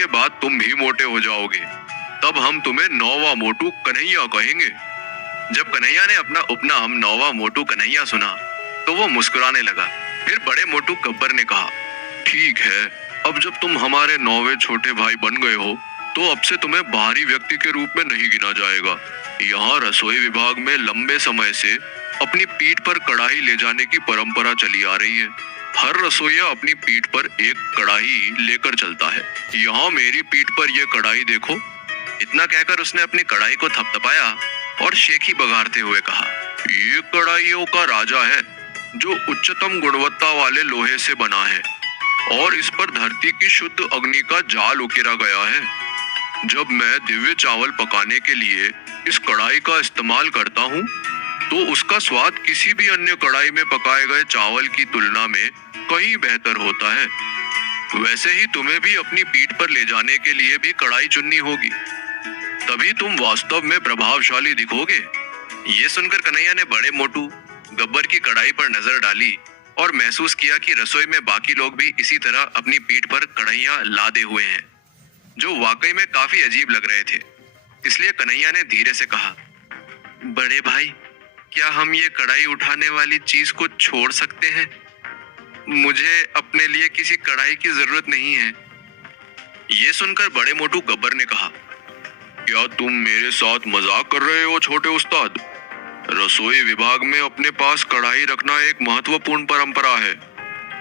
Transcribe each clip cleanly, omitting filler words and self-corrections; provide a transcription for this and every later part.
के बाद तुम भी मोटे हो जाओगे, तब हम तुम्हें नौवा मोटू कन्हैया कहेंगे। जब कन्हैया ने अपना उपनाम नौवा मोटू कन्हैया सुना तो वो मुस्कुराने लगा। फिर बड़े मोटू गब्बर ने कहा, ठीक है, अब जब तुम हमारे नौवे छोटे भाई बन गए हो तो अब से तुम्हें बाहरी व्यक्ति के रूप में नहीं गिना जाएगा। यहाँ रसोई विभाग में लंबे समय से अपनी पीठ पर कढ़ाई ले जाने की परंपरा चली आ रही है। हर रसोईया अपनी पीठ पर एक कढ़ाई लेकर चलता है। यहाँ मेरी पीठ पर यह कढ़ाई देखो। इतना कहकर उसने अपनी कढ़ाई को थपथपाया और शेखी बघारते हुए कहा, ये कढ़ाइयों का राजा है जो उच्चतम गुणवत्ता वाले लोहे से बना है और इस पर धरती की शुद्ध अग्नि का जाल उकेरा गया है। जब मैं दिव्य चावल पकाने के लिए इस कढ़ाई का इस्तेमाल करता हूँ तो उसका स्वाद किसी भी अन्य कढ़ाई में पकाए गए चावल की तुलना में कहीं बेहतर होता है। वैसे ही तुम्हें भी अपनी पीठ पर ले जाने के लिए भी कढ़ाई चुननी होगी, तभी तुम वास्तव में प्रभावशाली दिखोगे। ये सुनकर कन्हैया ने बड़े मोटू गब्बर की कढ़ाई पर नजर डाली और महसूस किया कि रसोई में बाकी लोग भी इसी तरह अपनी पीठ पर कढ़ाइयां लादे हुए हैं, जो वाकई में काफी अजीब लग रहे थे। इसलिए कन्हैया ने धीरे से कहा, बड़े भाई, क्या हम ये कढ़ाई उठाने वाली चीज को छोड़ सकते हैं? मुझे अपने लिए किसी कढ़ाई की जरूरत नहीं है। ये सुनकर बड़े मोटू गब्बर ने कहा, क्या तुम मेरे साथ मजाक कर रहे हो छोटे उस्ताद? रसोई विभाग में अपने पास कढ़ाई रखना एक महत्वपूर्ण परंपरा है।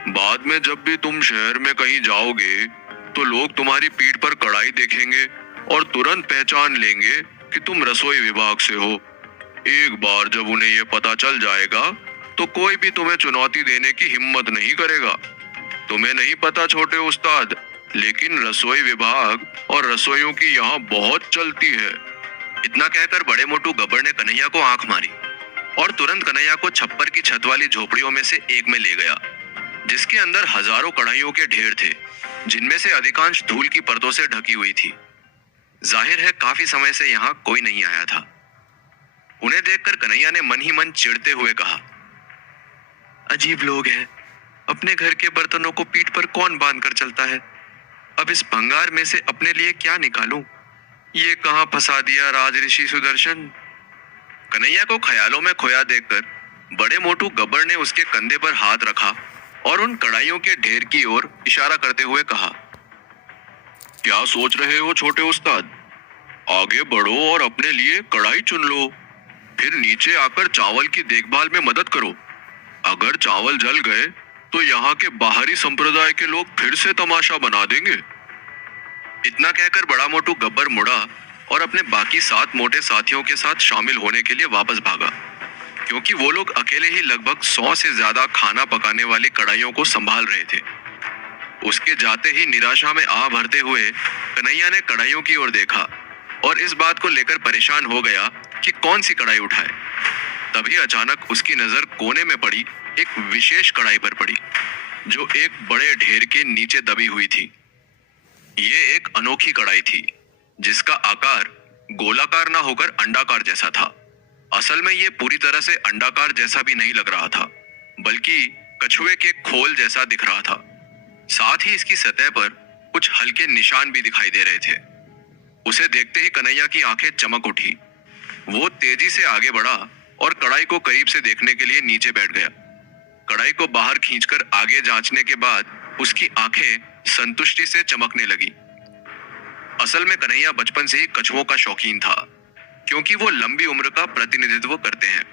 बाद में जब भी तुम शहर में कहीं जाओगे तो लोग तुम्हारी पीठ पर कढ़ाई देखेंगे और तुरंत पहचान लेंगे कि तुम रसोई विभाग से हो। एक बार जब उन्हें यह पता चल जाएगा तो कोई भी तुम्हें चुनौती देने की हिम्मत नहीं करेगा। तुम्हें नहीं पता छोटे उस्ताद, लेकिन रसोई विभाग और रसोइयों की यहाँ बहुत चलती है। इतना कहकर बड़े मोटू गब्बर ने कन्हैया को आंख मारी और तुरंत कन्हैया को छप्पर की छत वाली झोपड़ियों में से एक में ले गया, जिसके अंदर हजारों कढ़ाइयों के ढेर थे, जिनमें से अधिकांश धूल की परतों से ढकी हुई थी। जाहिर है काफी समय से यहाँ कोई नहीं आया था। उन्हें देखकर कन्हैया ने मन ही मन चिढ़ते हुए कहा, अजीब लोग हैं, अपने घर के बर्तनों को पीठ पर कौन बांध कर चलता है? अब इस भंगार में से अपने लिए क्या निकालूं? ये कहां फंसा दिया राज ऋषि सुदर्शन? कन्हैया को ख्यालों में खोया देखकर बड़े मोटू गब्बर ने उसके कंधे पर हाथ रखा और उन कढ़ाइयों के ढेर की ओर इशारा करते हुए कहा, क्या सोच रहे हो छोटे उस्ताद? आगे बढ़ो और अपने लिए कढ़ाई चुन लो, फिर नीचे आकर चावल की देखभाल में मदद करो। अगर चावल जल गए तो यहाँ के बाहरी संप्रदाय के लोग फिर से तमाशा बना देंगे। इतना कहकर बड़ा मोटू गब्बर मुड़ा और अपने बाकी 7 मोटे साथियों के साथ शामिल होने के लिए वापस भागा, क्योंकि वो लोग अकेले ही लगभग 100 से ज्यादा खाना पकाने वाली कढ़ाइयों को संभाल रहे थे। उसके जाते ही निराशा में आह भरते हुए कन्हैया ने कढ़ाइयों की ओर देखा और इस बात को लेकर परेशान हो गया कि कौन सी कढ़ाई उठाए। तभी अचानक उसकी नजर कोने में पड़ी एक विशेष कढ़ाई पर पड़ी, जो एक बड़े ढेर के नीचे दबी हुई थी। ये एक अनोखी कढ़ाई थी, जिसका आकार गोलाकार ना होकर अंडाकार जैसा था। असल में ये पूरी तरह से अंडाकार जैसा भी नहीं लग रहा था, बल्कि कछुए के खोल जैसा दिख रहा था। साथ ही इसकी सतह पर कुछ हल्के निशान भी दिखाई दे रहे थे। उसे देखते ही कन्हैया की आंखें चमक उठी। वो तेजी से आगे बढ़ा और कढ़ाई को करीब से देखने के लिए नीचे बैठ गया। कढ़ाई को बाहर खींचकर आगे जांचने के बाद उसकी आंखें संतुष्टि से चमकने लगी। असल में कन्हैया बचपन से ही कछुओं का शौकीन था, क्योंकि वो लंबी उम्र का प्रतिनिधित्व करते हैं।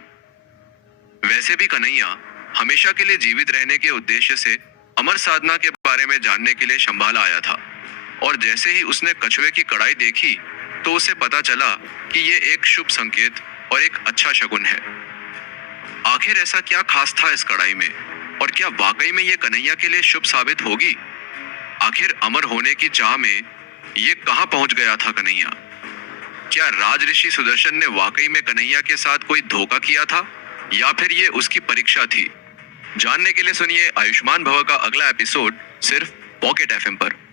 वैसे भी कन्हैया हमेशा के लिए जीवित रहने के उद्देश्य से अमर साधना के बारे में जानने के लिए शंभाला आया था, और जैसे ही उसने कछुए की कढ़ाई देखी तो उसे पता चला कि ये एक शुभ संकेत और एक अच्छा शगुन है। आखिर ऐसा क्या खास था इस कढ़ाई में, और क्या वाकई में ये कन्हैया के लिए शुभ साबित होगी? आखिर अमर होने की चाह में ये कहां पहुंच गया था कन्हैया? क्या राज ऋषि सुदर्शन ने वाकई में कन्हैया के साथ कोई धोखा किया था, या फिर ये उसकी परीक्षा थी? जानने के लिए सुनिए आयुष्मान भव का अगला एपिसोड सिर्फ पॉकेट एफएम पर।